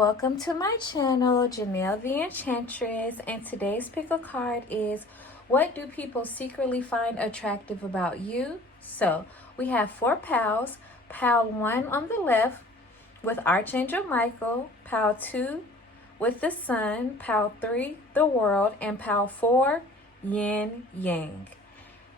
welcome to my channel, Janelle the Enchantress, and today's pickle card is, what do people secretly find attractive about you? So, we have 4 pals. Pal 1 on the left with Archangel Michael, Pal 2 with the Sun, Pal 3 the World, and Pal 4 Yin Yang.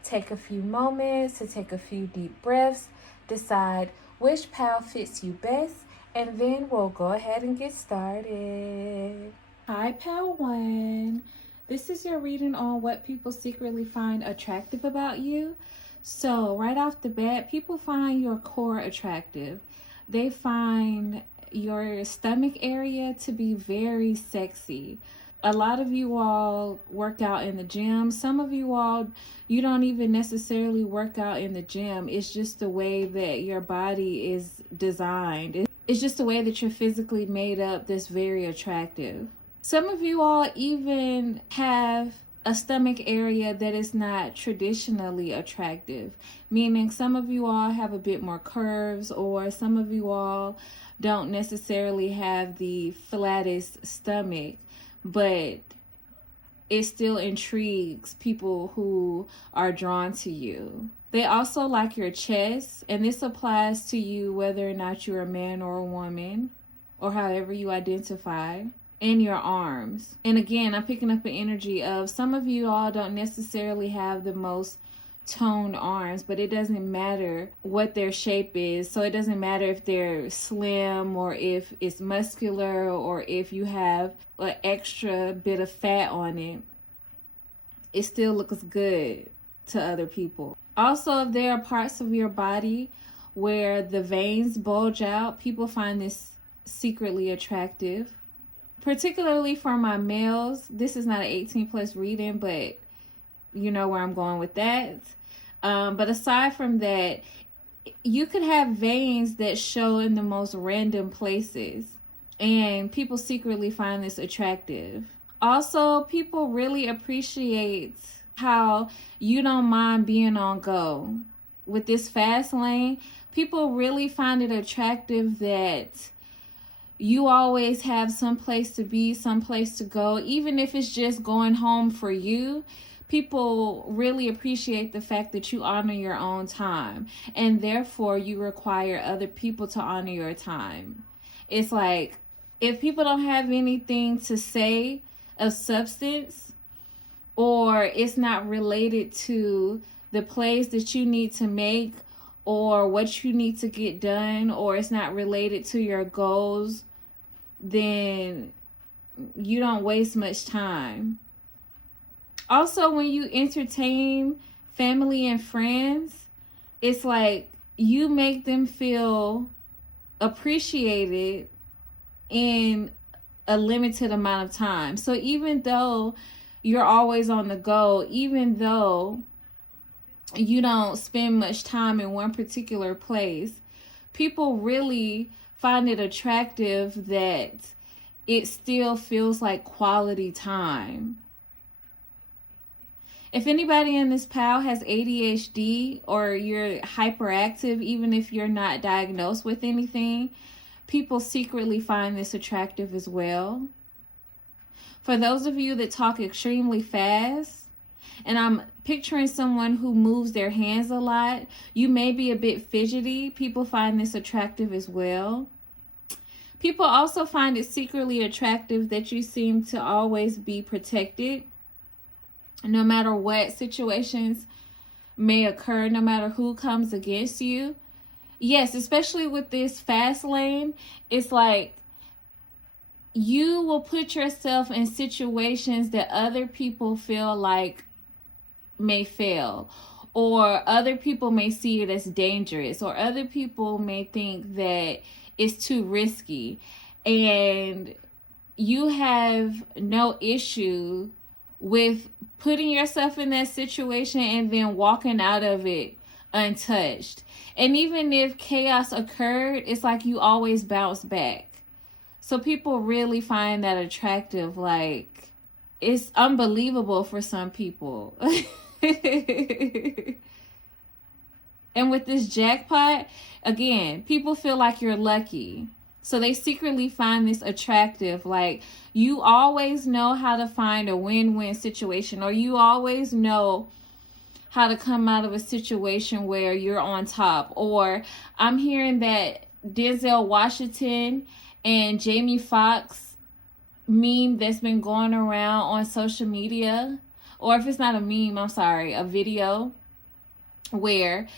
Take a few moments to take a few deep breaths, decide which pal fits you best, and then we'll go ahead and get started. Hi, Pal 1. This is your reading on what people secretly find attractive about you. So, right off the bat, people find your core attractive. They find your stomach area to be very sexy. A lot of you all work out in the gym. Some of you all, you don't even necessarily work out in the gym. It's just the way that your body is designed. It's just the way that you're physically made up that's very attractive. Some of you all even have a stomach area that is not traditionally attractive, meaning some of you all have a bit more curves, or some of you all don't necessarily have the flattest stomach, but it still intrigues people who are drawn to you. They also like your chest, and this applies to you whether or not you're a man or a woman, or however you identify, and your arms. And again, I'm picking up an energy of some of you all don't necessarily have the most toned arms, but it doesn't matter what their shape is. So it doesn't matter if they're slim or if it's muscular or if you have an extra bit of fat on it. It still looks good to other people. Also, if there are parts of your body where the veins bulge out, people find this secretly attractive. Particularly for my males, this is not an 18 plus reading, but you know where I'm going with that. But aside from that, you could have veins that show in the most random places, and people secretly find this attractive. Also, people really appreciate how you don't mind being on go. With this fast lane, people really find it attractive that you always have some place to be, some place to go. Even if it's just going home for you, people really appreciate the fact that you honor your own time, and therefore you require other people to honor your time. It's like, if people don't have anything to say of substance, or it's not related to the plays that you need to make or what you need to get done, or it's not related to your goals, then you don't waste much time. Also, when you entertain family and friends, it's like you make them feel appreciated in a limited amount of time. So even though you're always on the go, even though you don't spend much time in one particular place, people really find it attractive that it still feels like quality time. If anybody in this pal has ADHD or you're hyperactive, even if you're not diagnosed with anything, people secretly find this attractive as well. For those of you that talk extremely fast, and I'm picturing someone who moves their hands a lot, you may be a bit fidgety, people find this attractive as well. People also find it secretly attractive that you seem to always be protected, no matter what situations may occur, no matter who comes against you. Yes, especially with this fast lane, it's like you will put yourself in situations that other people feel like may fail, or other people may see it as dangerous, or other people may think that it's too risky, and you have no issue with putting yourself in that situation and then walking out of it untouched. And even if chaos occurred, it's like you always bounce back. So people really find that attractive. Like, it's unbelievable for some people. And with this jackpot, again, people feel like you're lucky. So they secretly find this attractive. Like, you always know how to find a win-win situation, or you always know how to come out of a situation where you're on top. Or I'm hearing that Denzel Washington and Jamie Foxx meme that's been going around on social media, or if it's not a meme, I'm sorry, a video where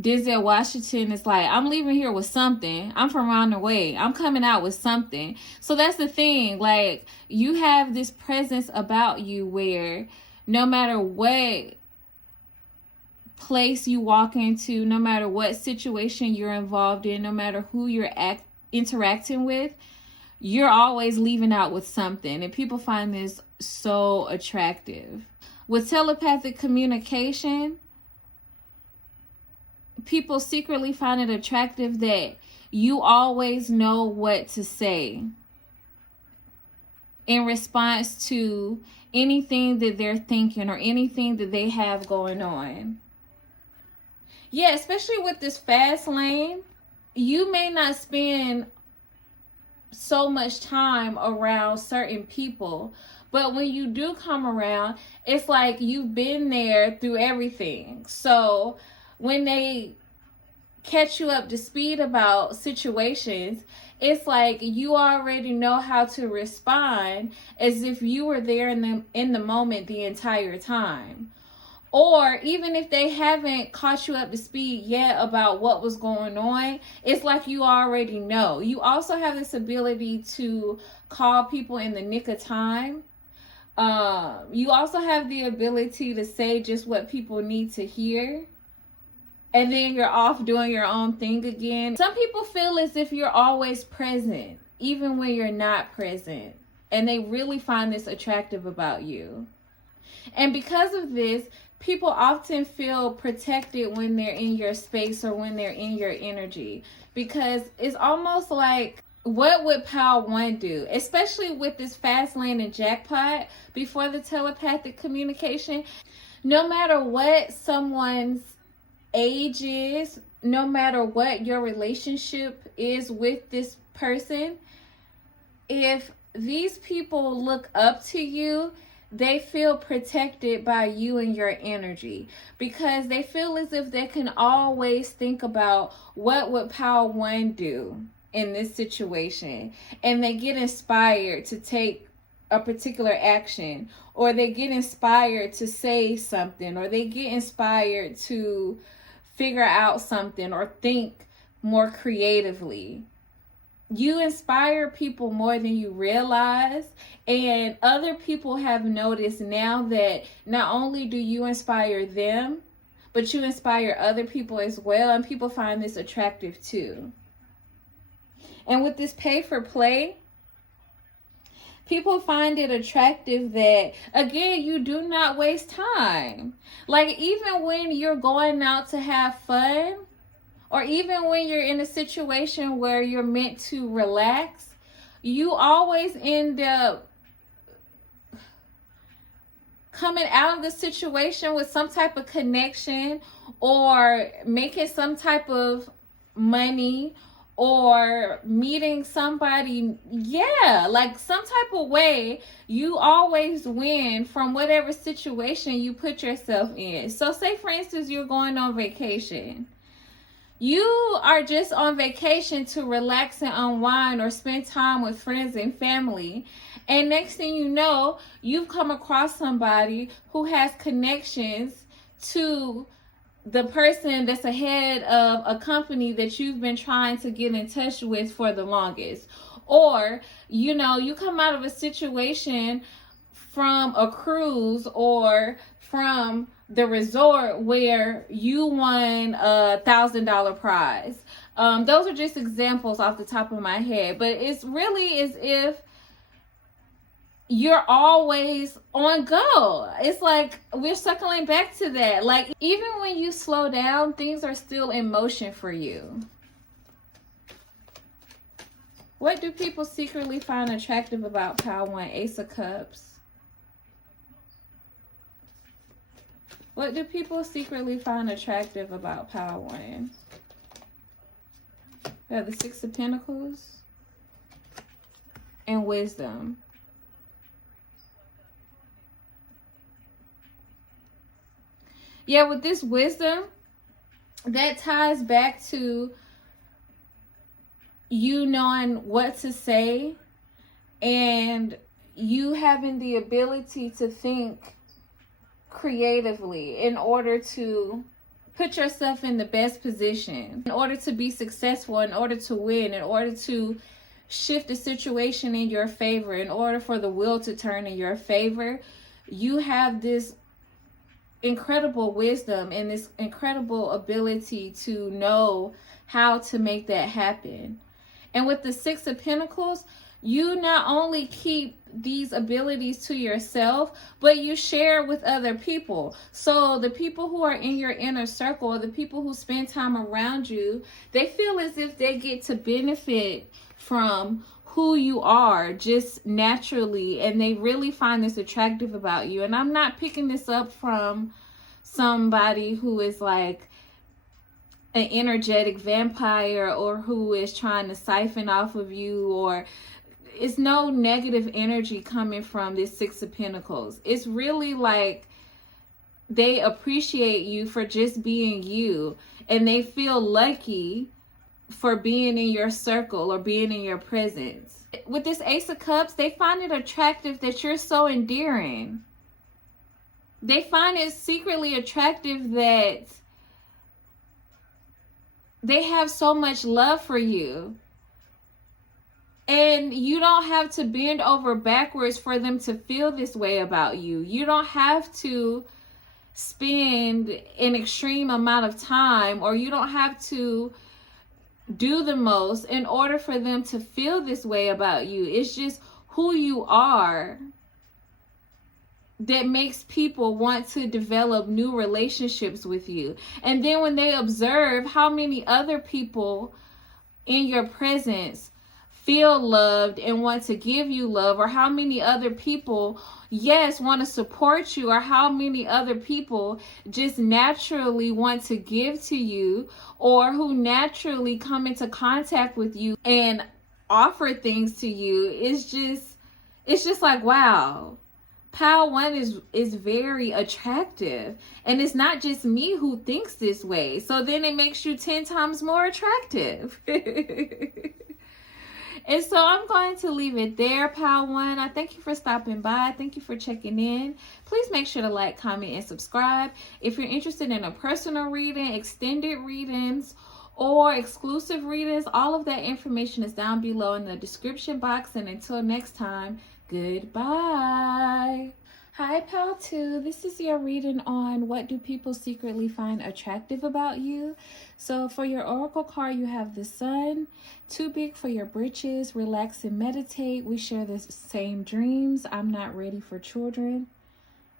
Denzel Washington is like, I'm leaving here with something. I'm from around the way. I'm coming out with something. So that's the thing. Like, you have this presence about you where no matter what place you walk into, no matter what situation you're involved in, no matter who you're interacting with, you're always leaving out with something. And people find this so attractive. With telepathic communication, people secretly find it attractive that you always know what to say in response to anything that they're thinking or anything that they have going on. Yeah, especially with this fast lane, you may not spend so much time around certain people, but when you do come around, it's like you've been there through everything. So when they catch you up to speed about situations, it's like you already know how to respond as if you were there in the moment the entire time. Or even if they haven't caught you up to speed yet about what was going on, it's like you already know. You also have this ability to call people in the nick of time. You also have the ability to say just what people need to hear. And then you're off doing your own thing again. Some people feel as if you're always present, even when you're not present. And they really find this attractive about you. And because of this, people often feel protected when they're in your space or when they're in your energy. Because it's almost like, what would Pile 1 do? Especially with this fast lane and jackpot before the telepathic communication. No matter what someone's age is, no matter what your relationship is with this person, if these people look up to you, they feel protected by you and your energy, because they feel as if they can always think about what would Pile 1 do in this situation, and they get inspired to take a particular action, or they get inspired to say something, or they get inspired to figure out something or think more creatively. You inspire people more than you realize, and other people have noticed now that not only do you inspire them, but you inspire other people as well, and people find this attractive too. And with this pay for play, people find it attractive that, again, you do not waste time. Like, even when you're going out to have fun, or even when you're in a situation where you're meant to relax, you always end up coming out of the situation with some type of connection, or making some type of money, or meeting somebody. Yeah, like some type of way you always win from whatever situation you put yourself in. So say, for instance, you're going on vacation. You are just on vacation to relax and unwind, or spend time with friends and family. And next thing you know, you've come across somebody who has connections to the person that's ahead of a company that you've been trying to get in touch with for the longest. Or, you come out of a situation from a cruise or from the resort where you won $1,000 prize. Those are just examples off the top of my head, but it's really as if you're always on go. It's like we're circling back to that. Like, even when you slow down, things are still in motion for you. What do people secretly find attractive about Pile 1? Ace of Cups. What do people secretly find attractive about Pile 1? We have the Six of Pentacles and Wisdom. Yeah, with this Wisdom, that ties back to you knowing what to say and you having the ability to think creatively in order to put yourself in the best position, in order to be successful, in order to win, in order to shift the situation in your favor, in order for the wheel to turn in your favor. You have this incredible wisdom and this incredible ability to know how to make that happen. And with the Six of Pentacles, you not only keep these abilities to yourself, but you share with other people. So the people who are in your inner circle, or the people who spend time around you, they feel as if they get to benefit from who you are just naturally, and they really find this attractive about you. And I'm not picking this up from somebody who is like an energetic vampire, or who is trying to siphon off of you, or it's no negative energy coming from this Six of Pentacles. It's really like they appreciate you for just being you, and they feel lucky for being in your circle or being in your presence. With this Ace of Cups, they find it attractive that you're so endearing. They find it secretly attractive that they have so much love for you. And you don't have to bend over backwards for them to feel this way about you. You don't have to spend an extreme amount of time, or you don't have to do the most in order for them to feel this way about you. It's just who you are that makes people want to develop new relationships with you. And then when they observe how many other people in your presence feel loved and want to give you love, or how many other people, yes, want to support you, or how many other people just naturally want to give to you, or who naturally come into contact with you and offer things to you, it's just like, wow. Pile 1 is very attractive, and it's not just me who thinks this way. So then it makes you 10 times more attractive. And so I'm going to leave it there, Pile 1. I thank you for stopping by. Thank you for checking in. Please make sure to like, comment, and subscribe. If you're interested in a personal reading, extended readings, or exclusive readings, all of that information is down below in the description box. And until next time, goodbye. Hi, Pal 2. This is your reading on what do people secretly find attractive about you. So for your oracle card, you have the Sun. Too big for your britches. Relax and meditate. We share the same dreams. I'm not ready for children.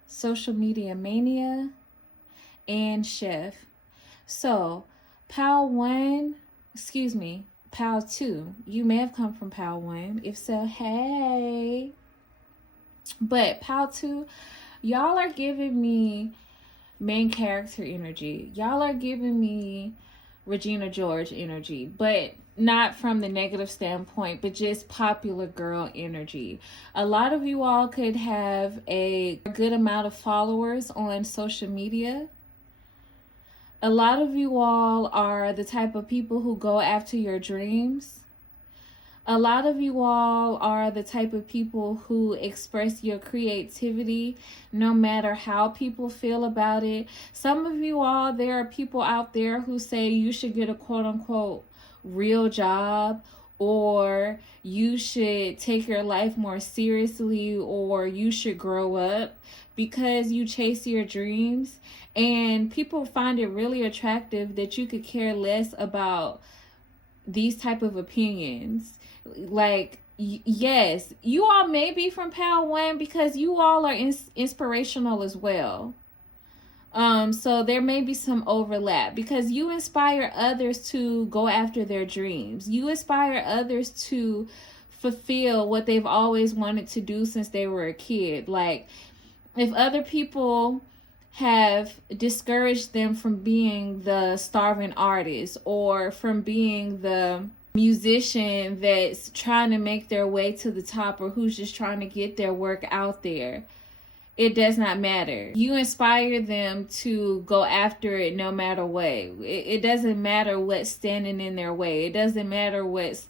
Social media mania. And Chef. So Pal 1, Pal 2. You may have come from Pal 1. If so, hey. But Pal 2, y'all are giving me main character energy. Y'all are giving me Regina George energy, but not from the negative standpoint, but just popular girl energy. A lot of you all could have a good amount of followers on social media. A lot of you all are the type of people who go after your dreams. A lot of you all are the type of people who express your creativity no matter how people feel about it. Some of you all, there are people out there who say you should get a quote-unquote real job, or you should take your life more seriously, or you should grow up because you chase your dreams. And people find it really attractive that you could care less about these type of opinions. Like, yes, you all may be from Pal 1 because you all are inspirational as well. So there may be some overlap because you inspire others to go after their dreams. You inspire others to fulfill what they've always wanted to do since they were a kid. Like, if other people have discouraged them from being the starving artist or from being the musician that's trying to make their way to the top, or who's just trying to get their work out there. It does not matter. You inspire them to go after it no matter what. It doesn't matter what's standing in their way. It doesn't matter what's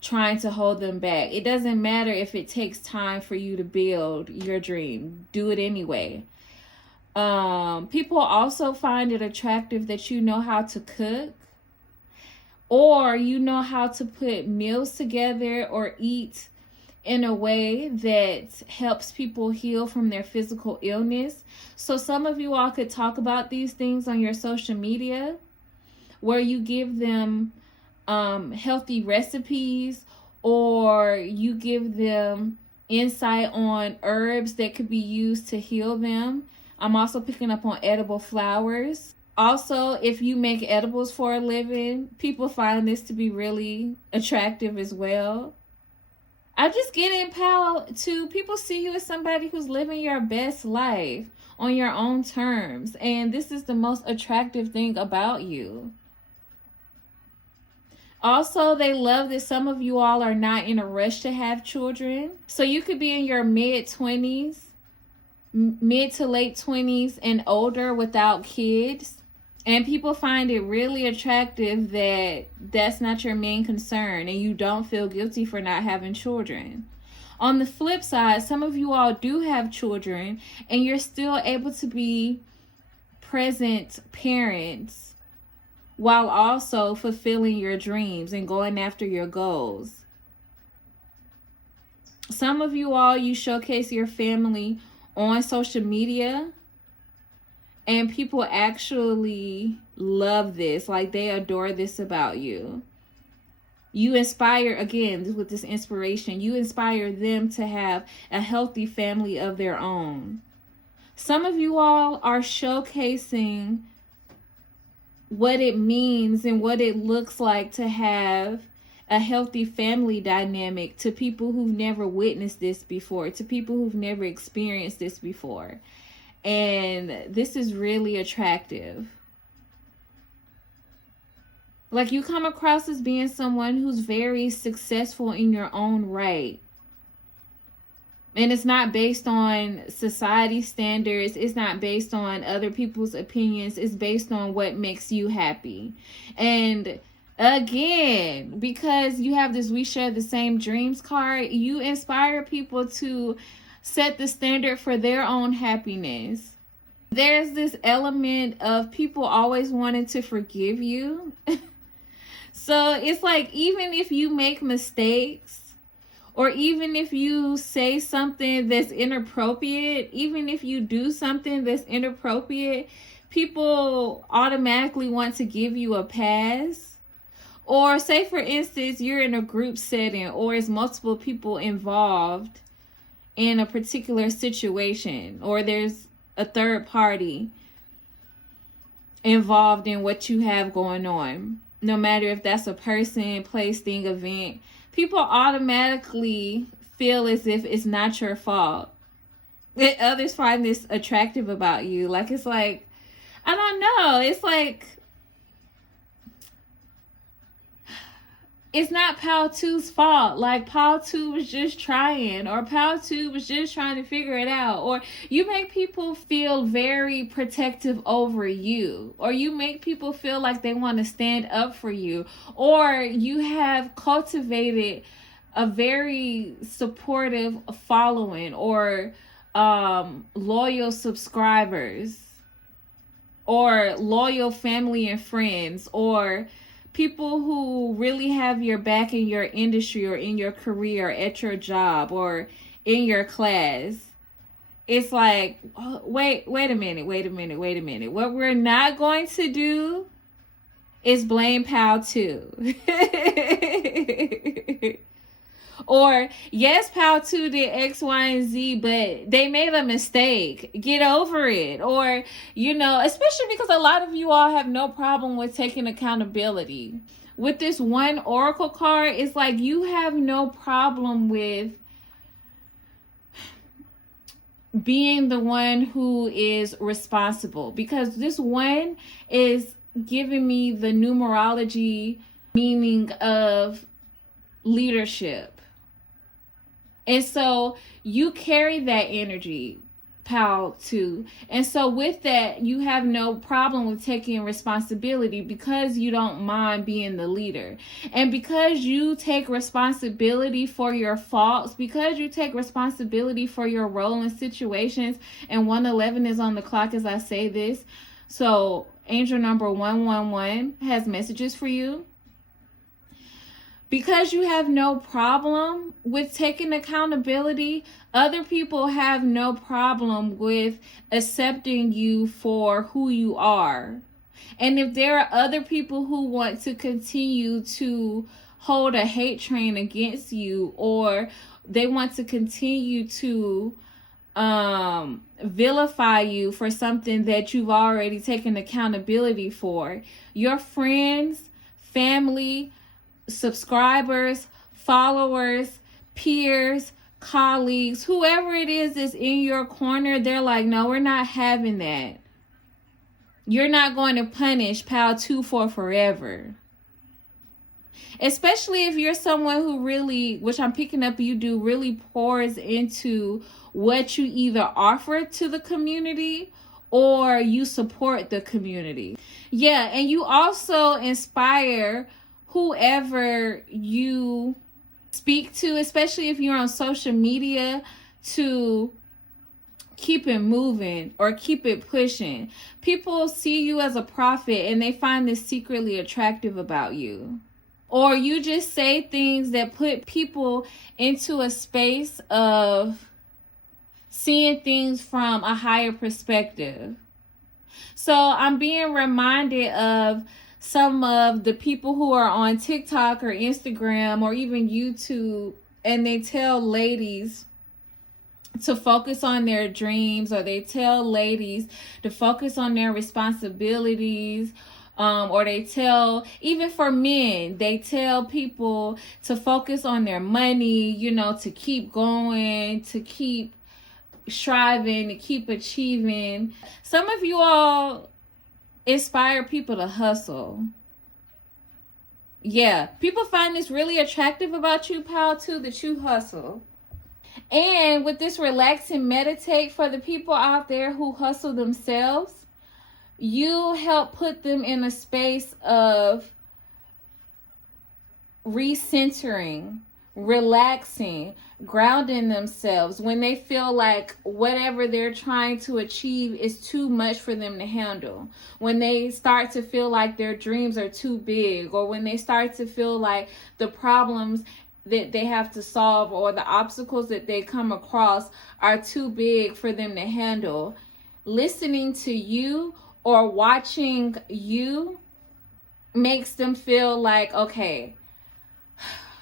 trying to hold them back. It doesn't matter if it takes time for you to build your dream. Do it anyway. People also find it attractive that you know how to cook, or you know how to put meals together or eat in a way that helps people heal from their physical illness. So some of you all could talk about these things on your social media, where you give them healthy recipes, or you give them insight on herbs that could be used to heal them. I'm also picking up on edible flowers. Also, if you make edibles for a living, people find this to be really attractive as well. I just get empowered to people see you as somebody who's living your best life on your own terms. And this is the most attractive thing about you. Also, they love that some of you all are not in a rush to have children. So you could be in your mid to late 20s and older without kids. And people find it really attractive that that's not your main concern and you don't feel guilty for not having children. On the flip side, some of you all do have children and you're still able to be present parents while also fulfilling your dreams and going after your goals. Some of you all, you showcase your family on social media, and people actually love this. Like, they adore this about you. You inspire, again, with this inspiration, you inspire them to have a healthy family of their own. Some of you all are showcasing what it means and what it looks like to have a healthy family dynamic to people who've never witnessed this before, to people who've never experienced this before. And this is really attractive. Like, you come across as being someone who's very successful in your own right. And it's not based on society standards. It's not based on other people's opinions. It's based on what makes you happy. And again, because you have this "we share the same dreams" card, you inspire people to set the standard for their own happiness. There's this element of people always wanting to forgive you. So it's like, even if you make mistakes, or even if you say something that's inappropriate, even if you do something that's inappropriate, people automatically want to give you a pass. Or say, for instance, you're in a group setting, or it's multiple people involved in a particular situation, or there's a third party involved in what you have going on. No matter if that's a person, place, thing, event, people automatically feel as if it's not your fault. Others find this attractive about you. Like, it's like, I don't know. It's like, it's not Pal 2's fault. Like, Pal 2 was just trying, or Pal 2 was just trying to figure it out. Or you make people feel very protective over you, or you make people feel like they want to stand up for you, or you have cultivated a very supportive following, or loyal subscribers, or loyal family and friends, or people who really have your back in your industry, or in your career, at your job, or in your class. It's like, oh, wait a minute. What we're not going to do is blame Pal 2. Or, yes, Pal 2 did X, Y, and Z, but they made a mistake. Get over it. Or, especially because a lot of you all have no problem with taking accountability. With this one oracle card, it's like you have no problem with being the one who is responsible, because this one is giving me the numerology meaning of leadership. And so you carry that energy, pal, too. And so with that, you have no problem with taking responsibility because you don't mind being the leader. And because you take responsibility for your faults, because you take responsibility for your role in situations, and 111 is on the clock as I say this. So angel number 111 has messages for you. Because you have no problem with taking accountability, other people have no problem with accepting you for who you are. And if there are other people who want to continue to hold a hate train against you, or they want to continue to vilify you for something that you've already taken accountability for, your friends, family, subscribers, followers, peers, colleagues, whoever it is that's in your corner, they're like, no, we're not having that. You're not going to punish Pal 2 for forever. Especially if you're someone who really, which I'm picking up you do, really pours into what you either offer to the community or you support the community. Yeah, and you also inspire whoever you speak to, especially if you're on social media, to keep it moving or keep it pushing. People see you as a prophet and they find this secretly attractive about you. Or you just say things that put people into a space of seeing things from a higher perspective. So I'm being reminded of some of the people who are on TikTok or Instagram or even YouTube, and they tell ladies to focus on their dreams, or they tell ladies to focus on their responsibilities, or they tell, even for men, they tell people to focus on their money, you know, to keep going, to keep striving, to keep achieving. Some of you all inspire people to hustle. Yeah, people find this really attractive about you, Pal, too, that you hustle. And with this relax and meditate, for the people out there who hustle themselves, you help put them in a space of recentering, relaxing, grounding themselves when they feel like whatever they're trying to achieve is too much for them to handle. When they start to feel like their dreams are too big, or when they start to feel like the problems that they have to solve or the obstacles that they come across are too big for them to handle. Listening to you or watching you makes them feel like, okay,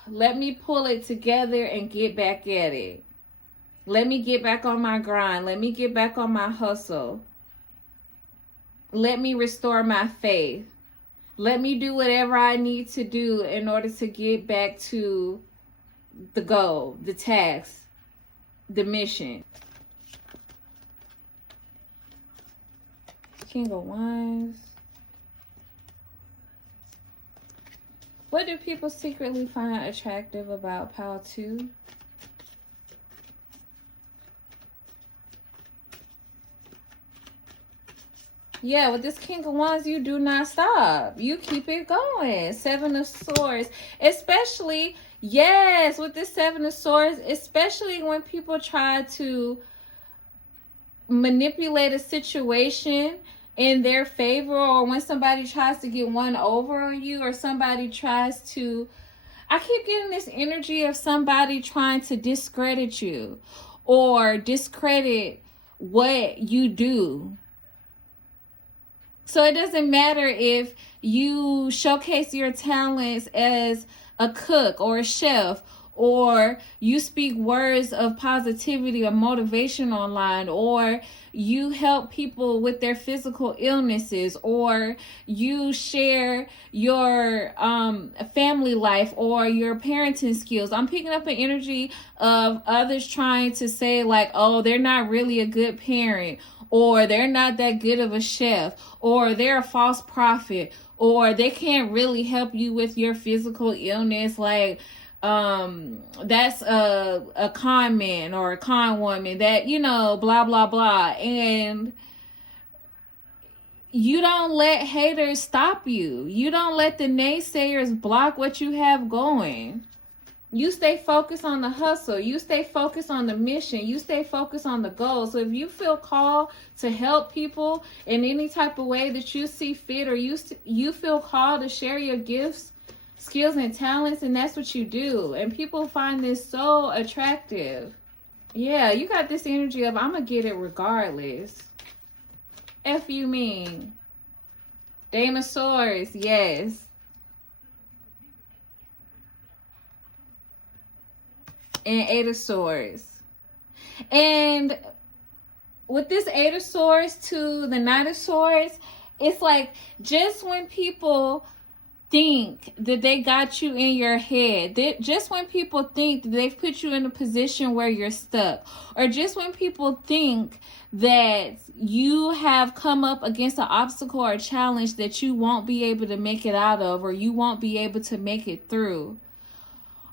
let me pull it together and get back at it. Let me get back on my grind. Let me get back on my hustle. Let me restore my faith. Let me do whatever I need to do in order to get back to the goal, the task, the mission. King of Wands. What do people secretly find attractive about Pal 2? Yeah, with this King of Wands, you do not stop. You keep it going. 7 of Swords. Especially, yes, with this 7 of Swords, especially when people try to manipulate a situation in their favor, or when somebody tries to get one over on you, or somebody tries to, I keep getting this energy of somebody trying to discredit you or discredit what you do. So it doesn't matter if you showcase your talents as a cook or a chef, or you speak words of positivity or motivation online, or you help people with their physical illnesses, or you share your family life or your parenting skills. I'm picking up an energy of others trying to say like, oh, they're not really a good parent, or they're not that good of a chef, or they're a false prophet, or they can't really help you with your physical illness. Like, that's a con man or a con woman that, you know, blah, blah, blah. And you don't let haters stop you. You don't let the naysayers block what you have going. You stay focused on the hustle. You stay focused on the mission. You stay focused on the goal. So if you feel called to help people in any type of way that you see fit, or you feel called to share your gifts, skills, and talents, and that's what you do. And people find this so attractive. Yeah, you got this energy of, I'm going to get it regardless. F you mean. Dinosaurs, yes. And Eight of Swords. And with this Eight of Swords to the Knight of Swords, it's like just when people think that they got you in your head, just when people think that they've put you in a position where you're stuck, or just when people think that you have come up against an obstacle or a challenge that you won't be able to make it out of, or you won't be able to make it through,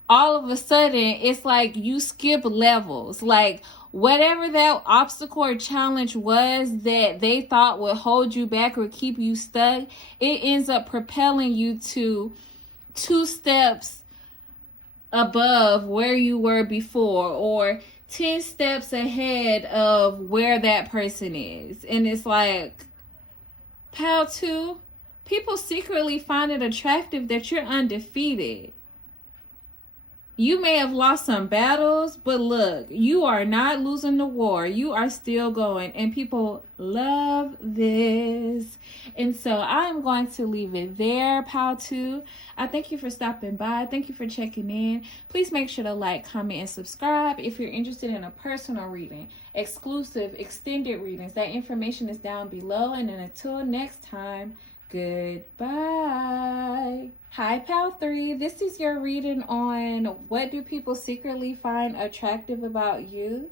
all of a sudden it's like you skip levels. Like whatever that obstacle or challenge was that they thought would hold you back or keep you stuck, it ends up propelling you to 2 steps above where you were before, or 10 steps ahead of where that person is. And it's like, pal 2, people secretly find it attractive that you're undefeated. You may have lost some battles, but look, you are not losing the war. You are still going, and people love this. And so I'm going to leave it there, pal 2. I thank you for stopping by. Thank you for checking in. Please make sure to like, comment, and subscribe. If you're interested in a personal reading, exclusive, extended readings, that information is down below. And then until next time, goodbye. Hi, pal 3. This is your reading on what do people secretly find attractive about you.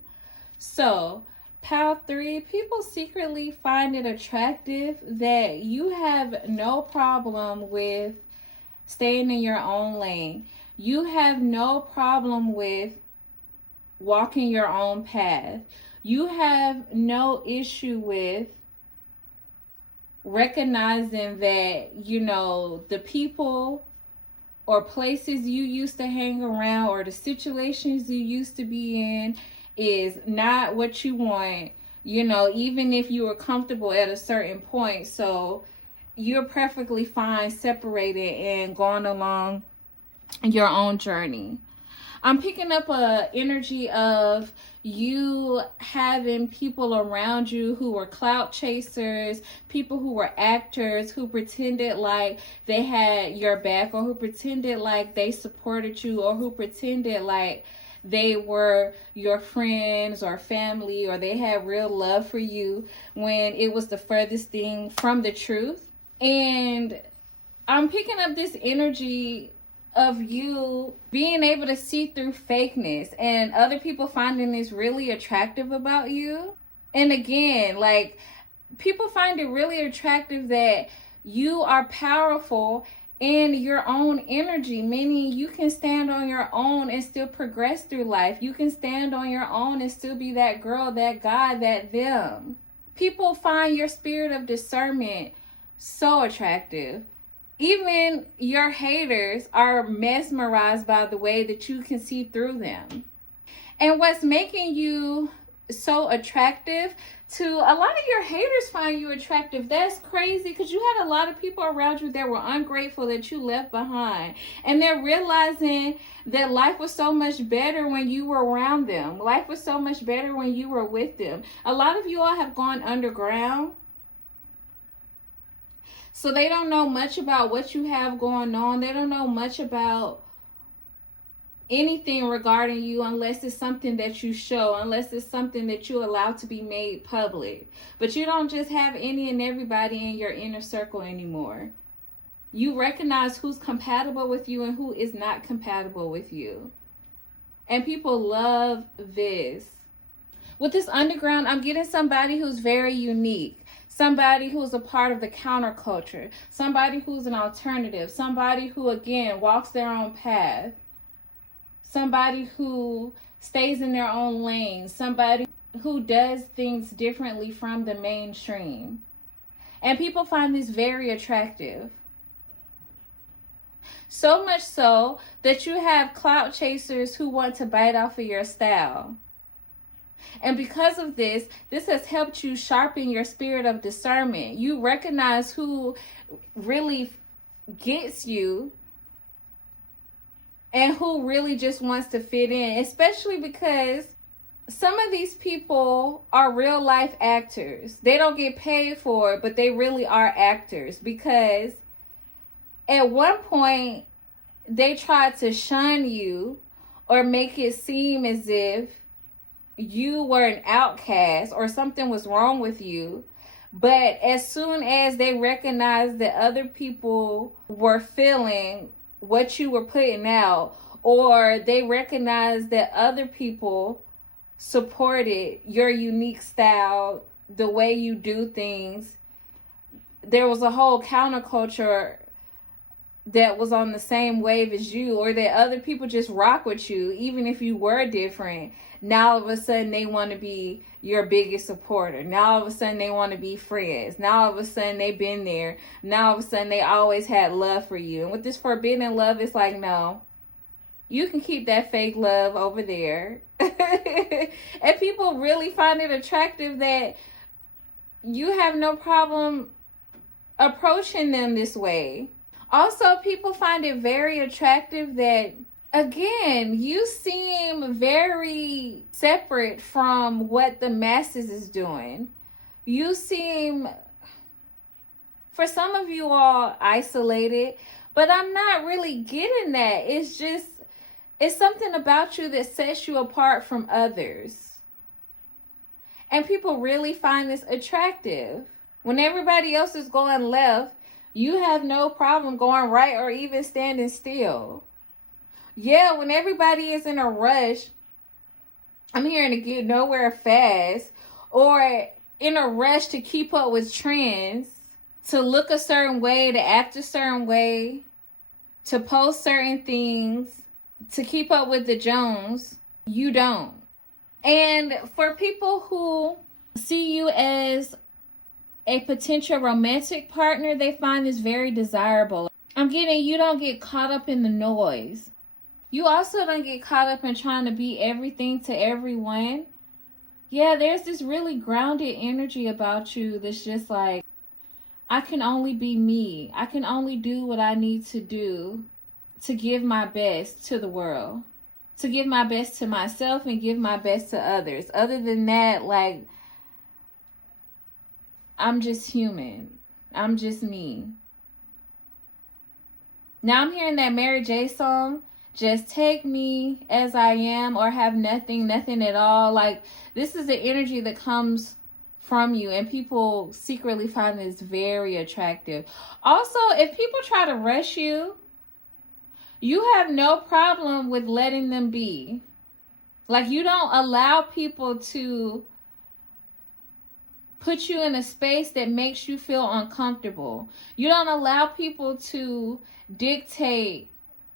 So, pal 3, people secretly find it attractive that you have no problem with staying in your own lane. You have no problem with walking your own path. You have no issue with recognizing that, you know, the people or places you used to hang around or the situations you used to be in is not what you want, you know, even if you were comfortable at a certain point. So you're perfectly fine separated and going along your own journey. I'm picking up a energy of you having people around you who were clout chasers, people who were actors, who pretended like they had your back, or who pretended like they supported you, or who pretended like they were your friends or family, or they had real love for you, when it was the furthest thing from the truth. And I'm picking up this energy of you being able to see through fakeness and other people finding this really attractive about you. And again, like, people find it really attractive that you are powerful in your own energy, meaning you can stand on your own and still progress through life. You can stand on your own and still be that girl, that guy, that them. People find your spirit of discernment so attractive. Even your haters are mesmerized by the way that you can see through them. And what's making you so attractive to a lot of your haters find you attractive. That's crazy, because you had a lot of people around you that were ungrateful that you left behind. And they're realizing that life was so much better when you were around them. Life was so much better when you were with them. A lot of you all have gone underground, so they don't know much about what you have going on. They don't know much about anything regarding you unless it's something that you show, unless it's something that you allow to be made public. But you don't just have any and everybody in your inner circle anymore. You recognize who's compatible with you and who is not compatible with you. And people love this. With this underground, I'm getting somebody who's very unique. Somebody who's a part of the counterculture. Somebody who's an alternative. Somebody who, again, walks their own path. Somebody who stays in their own lane. Somebody who does things differently from the mainstream. And people find this very attractive. So much so that you have clout chasers who want to bite off of your style. And because of this has helped you sharpen your spirit of discernment. You recognize who really gets you and who really just wants to fit in, especially because some of these people are real life actors. They don't get paid for it, but they really are actors, because at one point they tried to shun you or make it seem as if you were an outcast or something was wrong with you. But as soon as they recognized that other people were feeling what you were putting out, or they recognized that other people supported your unique style, the way you do things, there was a whole counterculture that was on the same wave as you, or that other people just rock with you, even if you were different. Now all of a sudden they want to be your biggest supporter. Now all of a sudden they want to be friends. Now all of a sudden they've been there. Now all of a sudden they always had love for you. And with this forbidden love, it's like, no, you can keep that fake love over there. And people really find it attractive that you have no problem approaching them this way. Also, people find it very attractive that, again, you seem very separate from what the masses is doing. You seem, for some of you all, isolated, but I'm not really getting that. It's something about you that sets you apart from others. And people really find this attractive. When everybody else is going left, you have no problem going right or even standing still. Yeah, when everybody is in a rush, I'm hearing to get nowhere fast, or in a rush to keep up with trends, to look a certain way, to act a certain way, to post certain things, to keep up with the Jones, you don't. And for people who see you as a potential romantic partner, they find this very desirable. I'm getting, you don't get caught up in the noise. You also don't get caught up in trying to be everything to everyone. Yeah, there's this really grounded energy about you that's just like, I can only be me. I can only do what I need to do to give my best to the world, to give my best to myself and give my best to others. Other than that, like, I'm just human. I'm just me. Now I'm hearing that Mary J song, Just Take Me As I Am, or Have Nothing at all. Like, this is the energy that comes from you, and people secretly find this very attractive. Also, if people try to rush you, you have no problem with letting them be. Like, you don't allow people to put you in a space that makes you feel uncomfortable. You don't allow people to dictate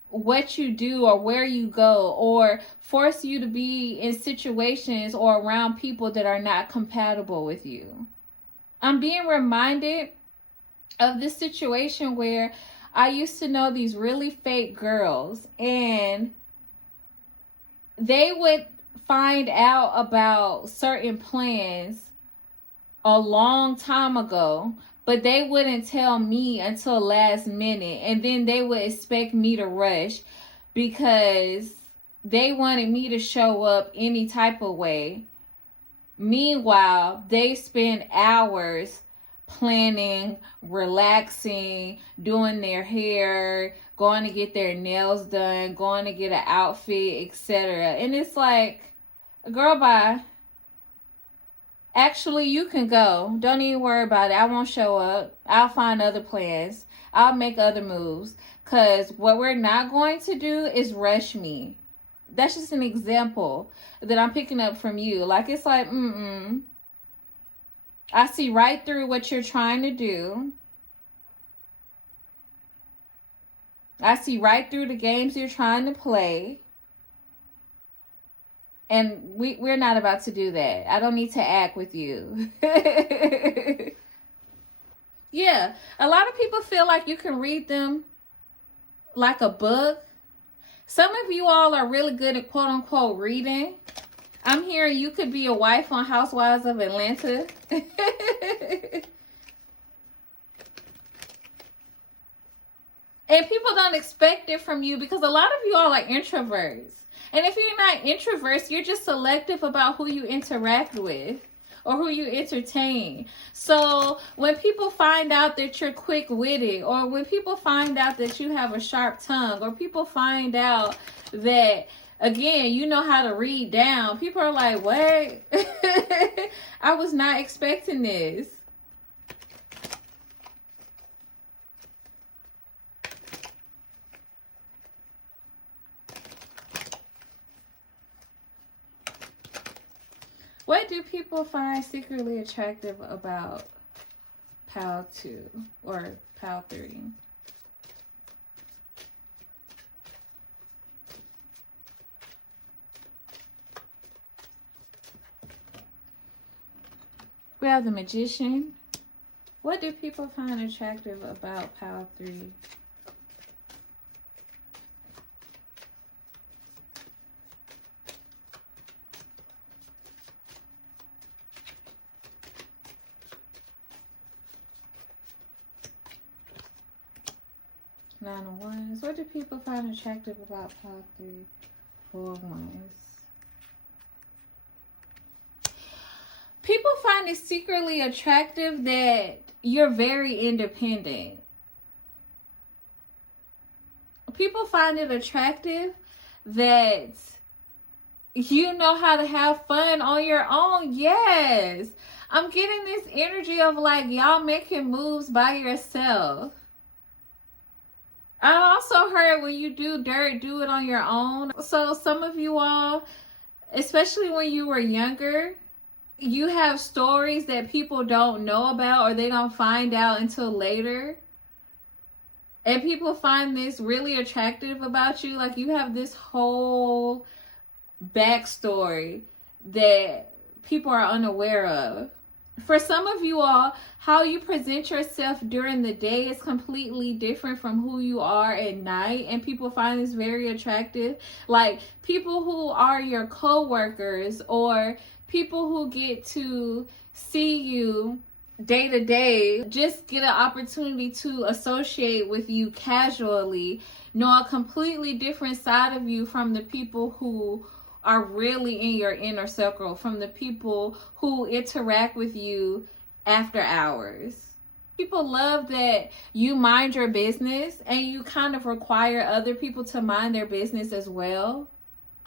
what you do or where you go, or force you to be in situations or around people that are not compatible with you. I'm being reminded of this situation where I used to know these really fake girls, and they would find out about certain plans a long time ago, but they wouldn't tell me until last minute. And then they would expect me to rush because they wanted me to show up any type of way. Meanwhile, they spend hours planning, relaxing, doing their hair, going to get their nails done, going to get an outfit, etc. And it's like, girl, bye. Actually, you can go. Don't even worry about it. I won't show up. I'll find other plans. I'll make other moves. Because what we're not going to do is rush me. That's just an example that I'm picking up from you. Like, it's like, I see right through what you're trying to do. I see right through the games you're trying to play. And we're not about to do that. I don't need to act with you. Yeah, a lot of people feel like you can read them like a book. Some of you all are really good at quote unquote reading. I'm hearing you could be a wife on Housewives of Atlanta. And people don't expect it from you because a lot of you all are introverts. And if you're not introverts, you're just selective about who you interact with or who you entertain. So when people find out that you're quick-witted, or when people find out that you have a sharp tongue, or people find out that, again, you know how to read down, people are like, what? I was not expecting this. What do people find secretly attractive about Pal 2 or Pal 3? We have the Magician. What do people find attractive about Pal 3? Nine of Wands. What do people find attractive about Pal 3? Four of Wands. People find it secretly attractive that you're very independent. People find it attractive that you know how to have fun on your own. Yes. I'm getting this energy of like y'all making moves by yourself. I also heard when you do dirt, do it on your own. So some of you all, especially when you were younger, you have stories that people don't know about or they don't find out until later. And people find this really attractive about you. Like you have this whole backstory that people are unaware of. For some of you all, how you present yourself during the day is completely different from who you are at night, and people find this very attractive. Like people who are your co-workers or people who get to see you day to day, just get an opportunity to associate with you casually, know a completely different side of you from the people who are really in your inner circle, from the people who interact with you after hours. People love that you mind your business and you kind of require other people to mind their business as well.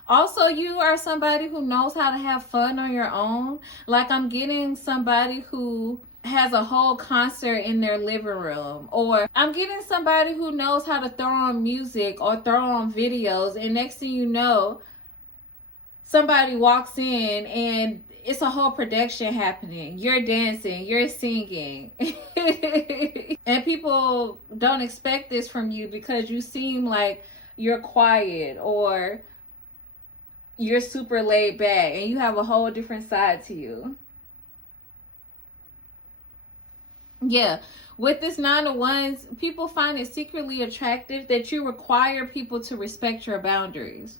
Also, you are somebody who knows how to have fun on your own. Like I'm getting somebody who has a whole concert in their living room, or I'm getting somebody who knows how to throw on music or throw on videos, and next thing you know, somebody walks in and it's a whole production happening. You're dancing, you're singing. And people don't expect this from you because you seem like you're quiet or you're super laid back and you have a whole different side to you. Yeah, with this Nine of Wands, people find it secretly attractive that you require people to respect your boundaries.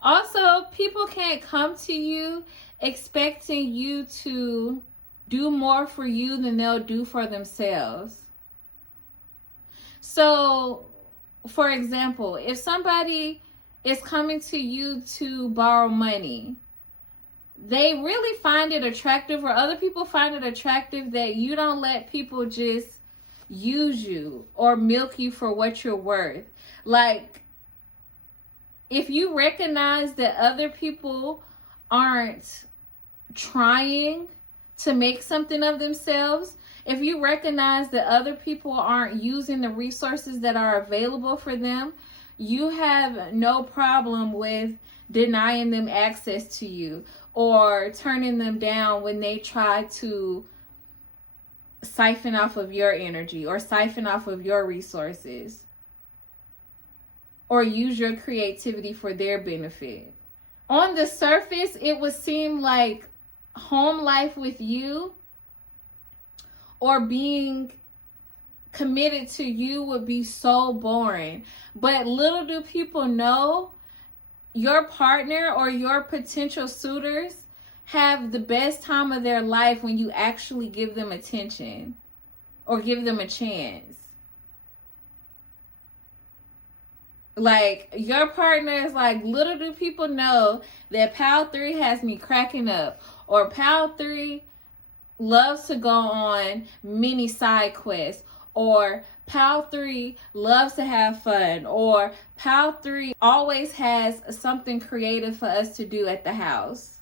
Also, people can't come to you expecting you to do more for you than they'll do for themselves. So, for example, if somebody is coming to you to borrow money, they really find it attractive, or other people find it attractive, that you don't let people just use you or milk you for what you're worth. Like, if you recognize that other people aren't trying to make something of themselves, if you recognize that other people aren't using the resources that are available for them, you have no problem with denying them access to you or turning them down when they try to siphon off of your energy or siphon off of your resources or use your creativity for their benefit. On the surface, it would seem like home life with you or being committed to you would be so boring. But little do people know, your partner or your potential suitors have the best time of their life when you actually give them attention or give them a chance. Like, your partner is like, little do people know that Pal 3 has me cracking up, or Pal 3 loves to go on mini side quests, or Pal 3 loves to have fun, or Pal 3 always has something creative for us to do at the house.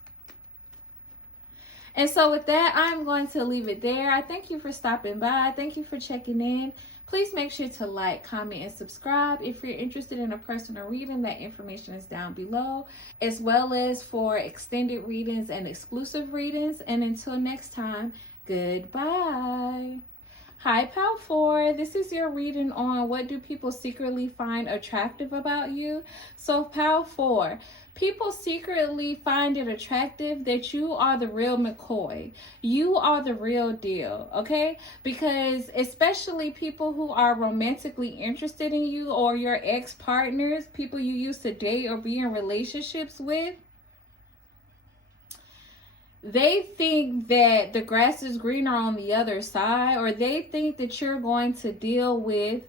And so with that, I'm going to leave it there. I thank you for stopping by. Thank you for checking in. Please make sure to like, comment, and subscribe. If you're interested in a personal reading, that information is down below, as well as for extended readings and exclusive readings. And until next time, goodbye. Hi, Pal 4. This is your reading on what do people secretly find attractive about you. So, Pal 4, people secretly find it attractive that you are the real McCoy. You are the real deal, okay? Because especially people who are romantically interested in you, or your ex-partners, people you used to date or be in relationships with, they think that the grass is greener on the other side, or they think that you're going to deal with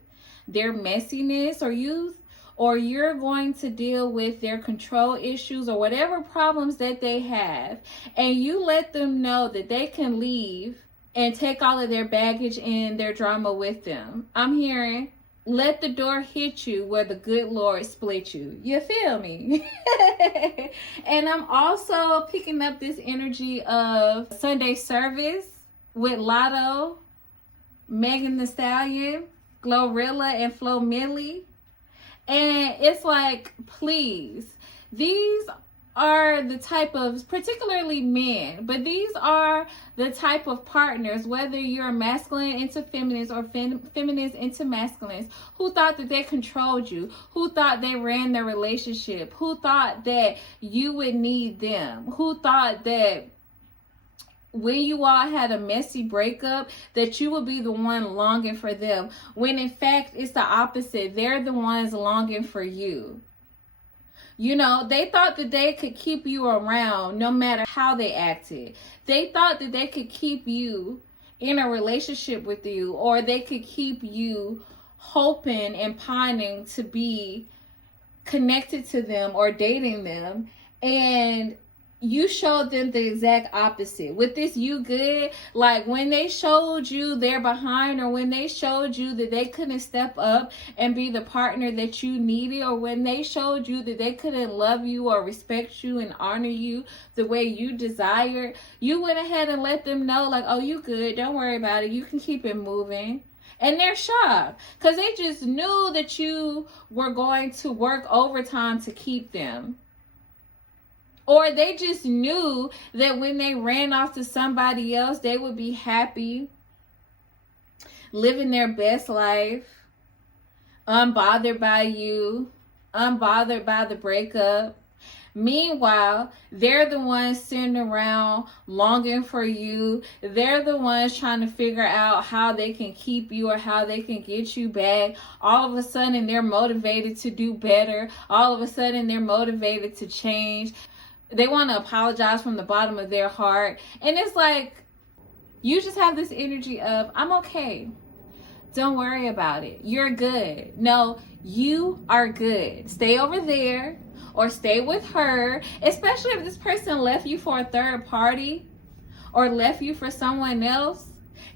their messiness, or you're going to deal with their control issues or whatever problems that they have, and you let them know that they can leave and take all of their baggage and their drama with them. I'm hearing, let the door hit you where the good Lord split you. You feel me? And I'm also picking up this energy of Sunday service with Lotto, Megan Thee Stallion, Glorilla, and Flo Milli. And it's like, please, these are the type of, particularly men, but these are the type of partners, whether you're masculine into feminines or feminines into masculines, who thought that they controlled you, who thought they ran their relationship, who thought that you would need them, who thought that when you all had a messy breakup, that you would be the one longing for them, when in fact it's the opposite. They're the ones longing for you. You know, they thought that they could keep you around no matter how they acted. They thought that they could keep you in a relationship with you, or they could keep you hoping and pining to be connected to them or dating them. And you showed them the exact opposite. With this you good, like when they showed you they're behind, or when they showed you that they couldn't step up and be the partner that you needed, or when they showed you that they couldn't love you or respect you and honor you the way you desired, you went ahead and let them know, like, oh, you good, don't worry about it, you can keep it moving. And they're shocked because they just knew that you were going to work overtime to keep them. Or they just knew that when they ran off to somebody else, they would be happy, living their best life, unbothered by you, unbothered by the breakup. Meanwhile, they're the ones sitting around longing for you. They're the ones trying to figure out how they can keep you or how they can get you back. All of a sudden, they're motivated to do better. All of a sudden, they're motivated to change. They want to apologize from the bottom of their heart. And it's like, you just have this energy of, I'm okay. Don't worry about it. You're good. No, you are good. Stay over there or stay with her. Especially if this person left you for a third party or left you for someone else.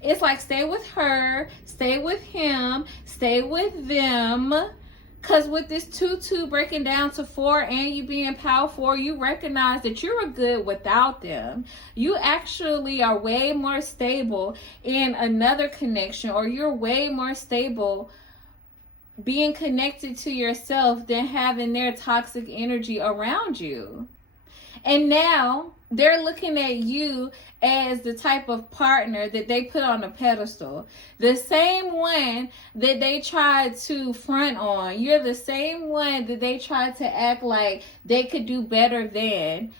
It's like, stay with her, stay with him, stay with them. Because with this 2-2 breaking down to 4 and you being power 4, you recognize that you were good without them. You actually are way more stable in another connection, or you're way more stable being connected to yourself than having their toxic energy around you. And now they're looking at you as the type of partner that they put on a pedestal. The same one that they tried to front on. You're the same one that they tried to act like they could do better than.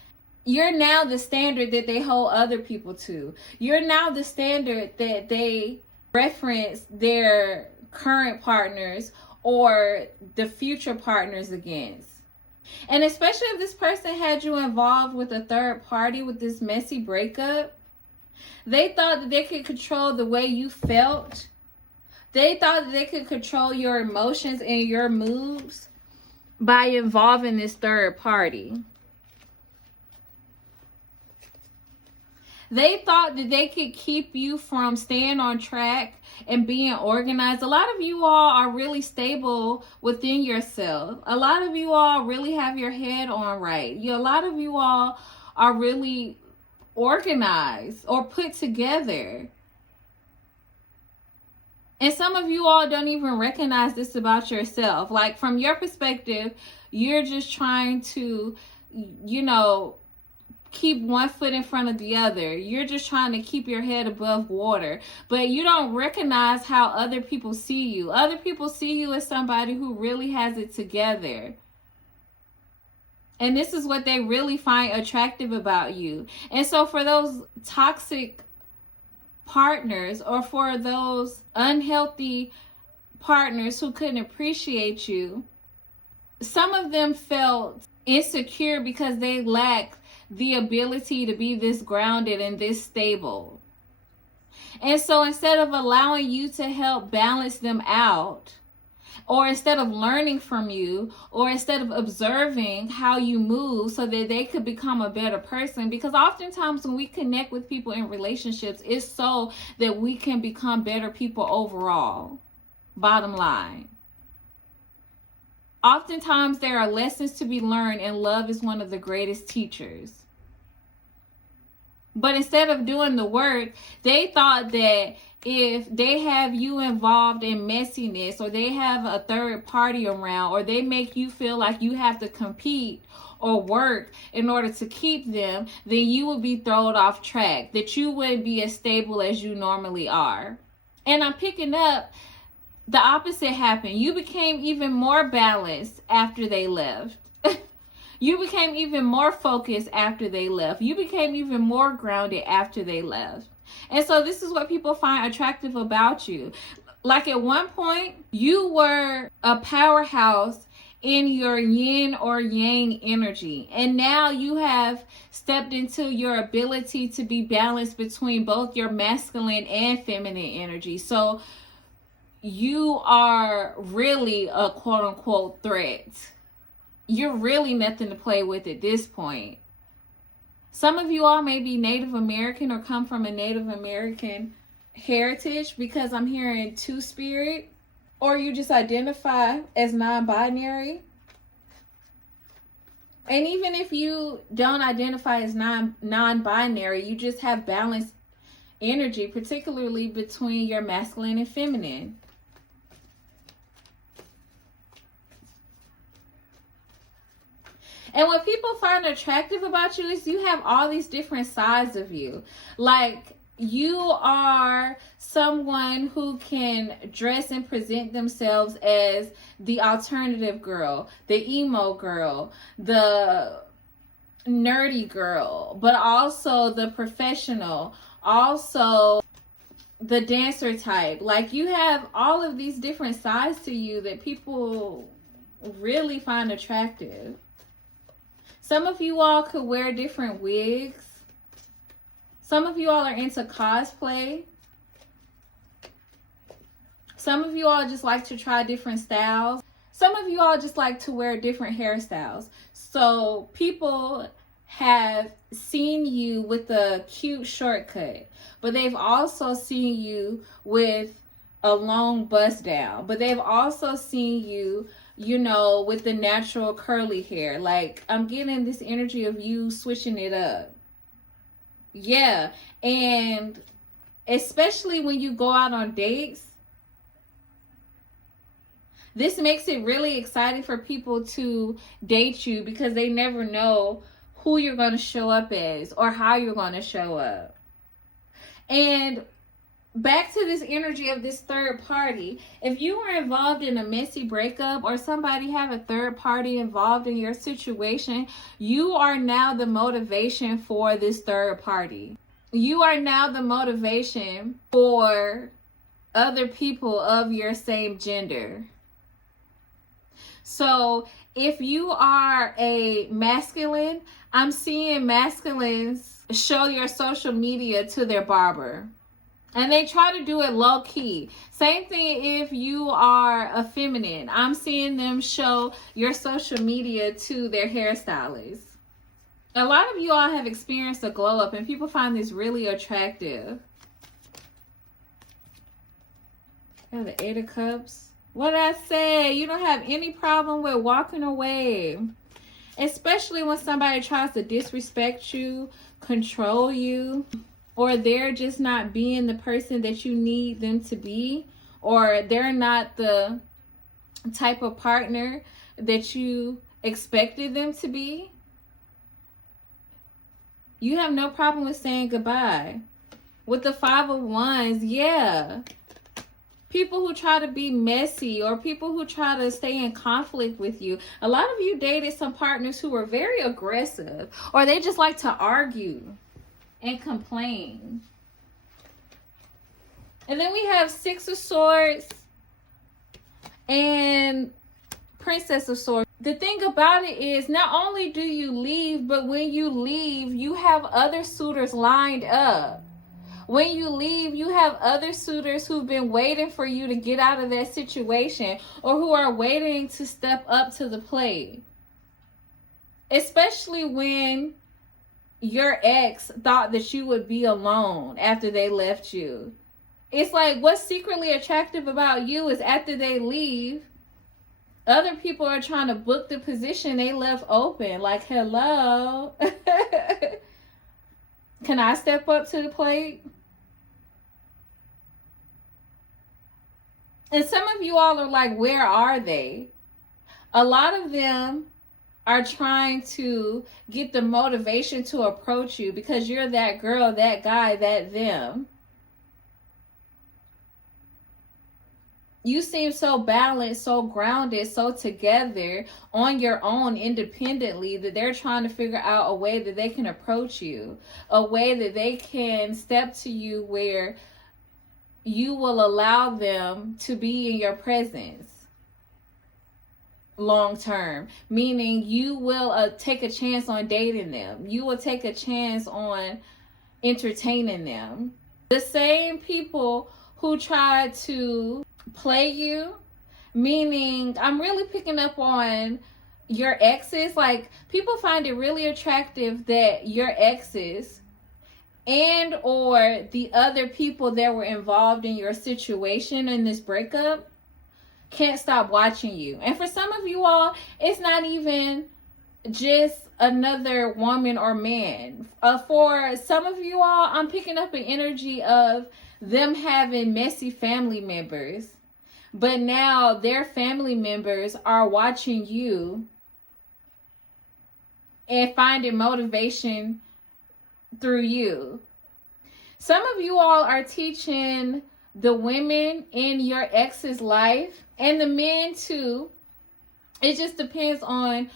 You're now the standard that they hold other people to. You're now the standard that they reference their current partners or the future partners against. And especially if this person had you involved with a third party with this messy breakup, they thought that they could control the way you felt. They thought that they could control your emotions and your moves by involving this third party. They thought that they could keep you from staying on track and being organized. A lot of you all are really stable within yourself. A lot of you all really have your head on right. A lot of you all are really organized or put together. And some of you all don't even recognize this about yourself. Like, from your perspective, you're just trying to, keep one foot in front of the other. You're just trying to keep your head above water, but you don't recognize how other people see you. Other people see you as somebody who really has it together. And this is what they really find attractive about you. And so for those toxic partners, or for those unhealthy partners who couldn't appreciate you, some of them felt insecure because they lacked the ability to be this grounded and this stable. And so instead of allowing you to help balance them out, or instead of learning from you, or instead of observing how you move so that they could become a better person, because oftentimes when we connect with people in relationships, it's so that we can become better people overall. Bottom line. Oftentimes there are lessons to be learned, and love is one of the greatest teachers. But instead of doing the work, they thought that if they have you involved in messiness, or they have a third party around, or they make you feel like you have to compete or work in order to keep them, then you would be thrown off track, that you wouldn't be as stable as you normally are. And I'm picking up the opposite happened. You became even more balanced after they left. You became even more focused after they left. You became even more grounded after they left. And so this is what people find attractive about you. Like, at one point, you were a powerhouse in your yin or yang energy. And now you have stepped into your ability to be balanced between both your masculine and feminine energy. So you are really a quote unquote threat. You're really nothing to play with at this point. Some of you all may be Native American or come from a Native American heritage, because I'm hearing two-spirit, or you just identify as non-binary. And even if you don't identify as non-binary, you just have balanced energy, particularly between your masculine and feminine. And what people find attractive about you is you have all these different sides of you. Like, you are someone who can dress and present themselves as the alternative girl, the emo girl, the nerdy girl, but also the professional, also the dancer type. Like, you have all of these different sides to you that people really find attractive. Some of you all could wear different wigs. Some of you all are into cosplay. Some of you all just like to try different styles. Some of you all just like to wear different hairstyles. So people have seen you with a cute shortcut, but they've also seen you with a long bust down. But they've also seen you you know, with the natural curly hair. Like, I'm getting this energy of you switching it up. Yeah. And especially when you go out on dates, this makes it really exciting for people to date you because they never know who you're going to show up as or how you're going to show up. And back to this energy of this third party, if you were involved in a messy breakup or somebody have a third party involved in your situation, you are now the motivation for this third party. You are now the motivation for other people of your same gender. So if you are a masculine, I'm seeing masculines show your social media to their barber. And they try to do it low key. Same thing if you are a feminine. I'm seeing them show your social media to their hairstylist. A lot of you all have experienced a glow up and people find this really attractive. Yeah, the Eight of Cups. What did I say? You don't have any problem with walking away. Especially when somebody tries to disrespect you, control you, or they're just not being the person that you need them to be, or they're not the type of partner that you expected them to be. You have no problem with saying goodbye. With the Five of Wands, yeah. People who try to be messy or people who try to stay in conflict with you. A lot of you dated some partners who were very aggressive, or they just like to argue and complain. And then we have Six of Swords and Princess of Swords. The thing about it is, not only do you leave, but when you leave, you have other suitors lined up. When you leave, you have other suitors who've been waiting for you to get out of that situation or who are waiting to step up to the plate. Especially when your ex thought that you would be alone after they left you. It's like, what's secretly attractive about you is after they leave, other people are trying to book the position they left open. Like, hello. Can I step up to the plate? And some of you all are like, where are they? A lot of them are trying to get the motivation to approach you because you're that girl, that guy, that them. You seem so balanced, so grounded, so together on your own independently that they're trying to figure out a way that they can approach you, a way that they can step to you where you will allow them to be in your presence long term, meaning you will take a chance on dating them. You will take a chance on entertaining them. The same people who try to play you, meaning I'm really picking up on your exes. Like, people find it really attractive that your exes and or the other people that were involved in your situation in this breakup can't stop watching you. And for some of you all, it's not even just another woman or man. For some of you all, I'm picking up an energy of them having messy family members, but now their family members are watching you and finding motivation through you. Some of you all are teaching the women in your ex's life, and the men too. It just depends on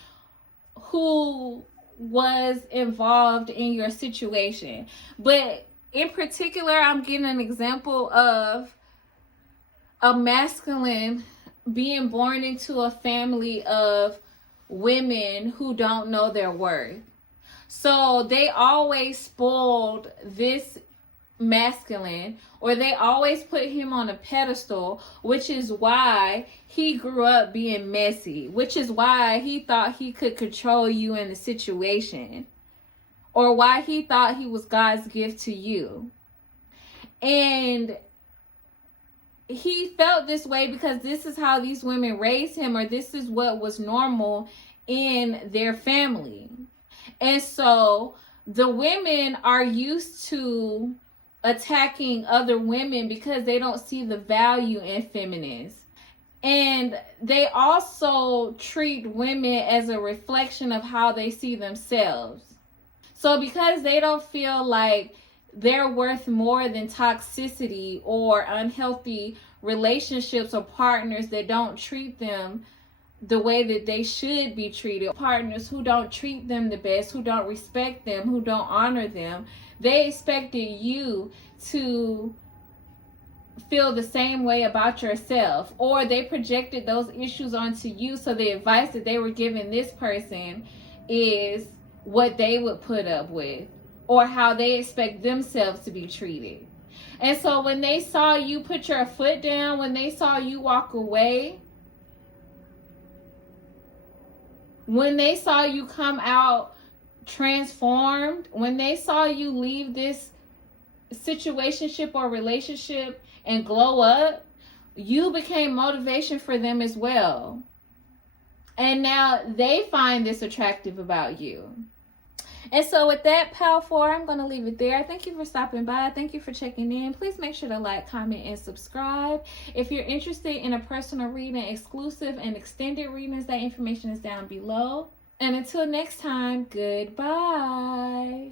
who was involved in your situation. But in particular, I'm getting an example of a masculine being born into a family of women who don't know their worth. So they always spoiled this masculine, or they always put him on a pedestal, which is why he grew up being messy, which is why he thought he could control you in the situation, or why he thought he was God's gift to you. And he felt this way because this is how these women raised him, or this is what was normal in their family. And so the women are used to attacking other women because they don't see the value in feminists. And they also treat women as a reflection of how they see themselves. So because they don't feel like they're worth more than toxicity or unhealthy relationships or partners that don't treat them the way that they should be treated, partners who don't treat them the best, who don't respect them, who don't honor them, they expected you to feel the same way about yourself, or they projected those issues onto you, so the advice that they were giving this person is what they would put up with, or how they expect themselves to be treated. And so when they saw you put your foot down, when they saw you walk away, when they saw you come out transformed, when they saw you leave this situationship or relationship and glow up, you became motivation for them as well. And now they find this attractive about you. And so with that, Pal 4, I'm going to leave it there. Thank you for stopping by. Thank you for checking in. Please make sure to like, comment, and subscribe. If you're interested in a personal reading, exclusive and extended readings, that information is down below. And until next time, goodbye.